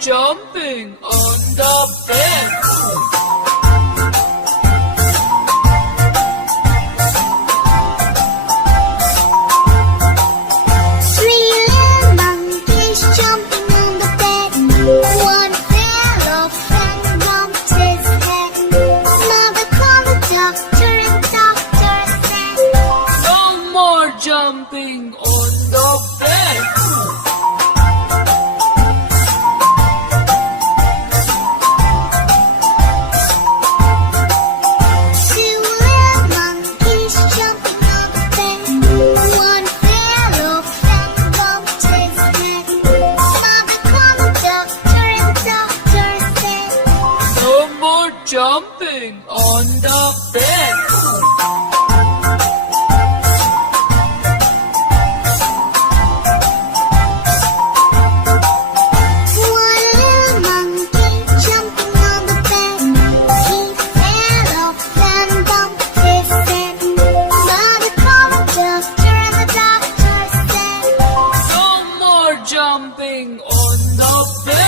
Jumping on the bed. Three little monkeys jumping on the bed. One fell off and bumped his head. Mother called the doctor and doctor said, No more jumping on the bed. Jumping on the bed. One little monkey jumping on the bed. He fell off and bumped his head. Mother called the doctor and the doctor said, No more jumping on the bed.